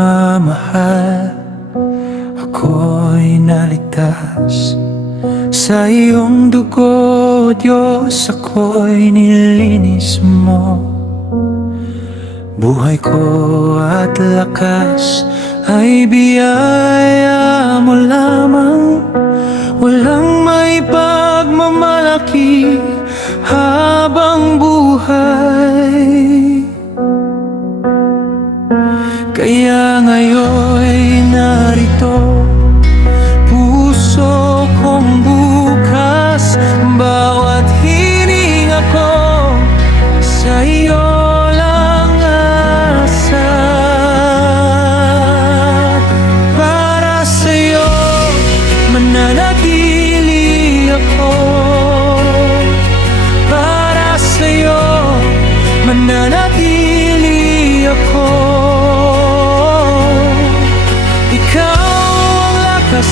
pagmamahal, ako'y naligtas. Sa iyong dugo, Diyos, ako'y nilinis mo. Buhay ko at lakas ay biyaya mo lamang. Walang may pagmamalaki habang buhay. Kaya ngayon'y narito, puso kong bukas. Bawat hininga ko sa iyo lang asa. Para sa iyo mananatili ako. Para sa iyo mananatili ako. Ikaw ang lakas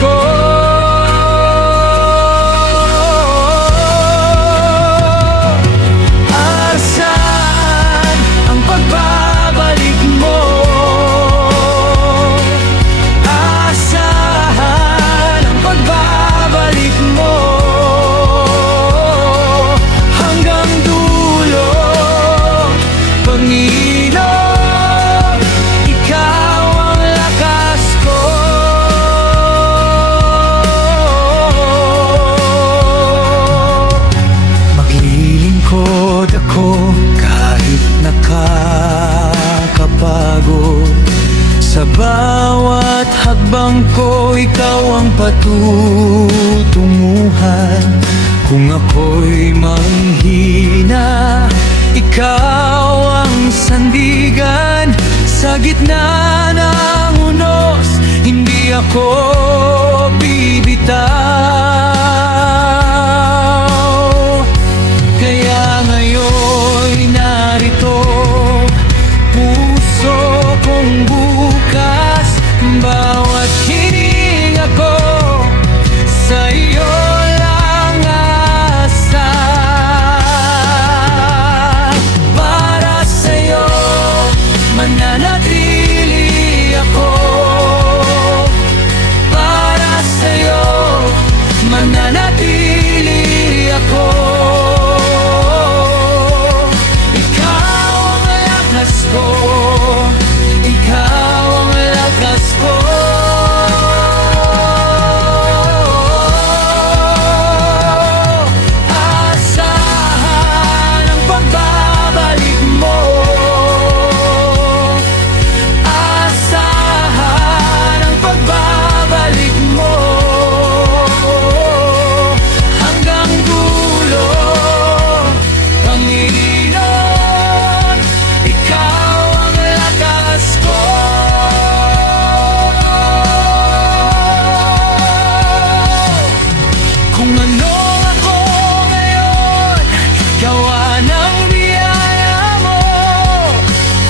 ko. Asan ang pagbabalik mo? Asan ang pagbabalik mo? Hanggang dulo, Panginoon. Kahit nakakapagod, sa bawat hakbang ko, ikaw ang patutunguhan. Kung ako'y manghina, ikaw ang sandigan. Sa gitna ng unos, hindi ako bibitaw. Kaya ngayon'y narito, puso kong bukas. Bawat hininga ko sa iyo lang asa. Para sa iyo mananatili ako. Para sa iyo mananatili ako. Ikaw ang lakas ko. Asahan ang pagbabalik mo. Asahan ang pagbabalik mo. Hanggang dulo, Panginoon. Kung ano ako ngayon, gawa ng biyaya mo.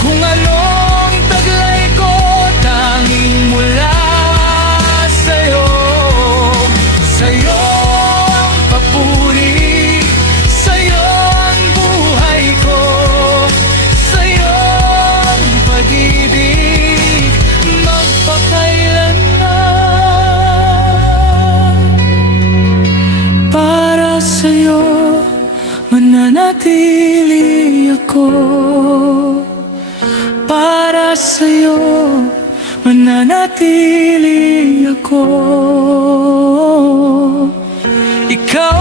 Kung anong taglay ko, tanging mula sa'yo. Sa'yo ang papuri, sa'yo ang buhay ko, sa'yo ang pag-ibig magpakailanman. Para sa'yo mananatili ako. Para sa'yo mananatili ako. Ikaw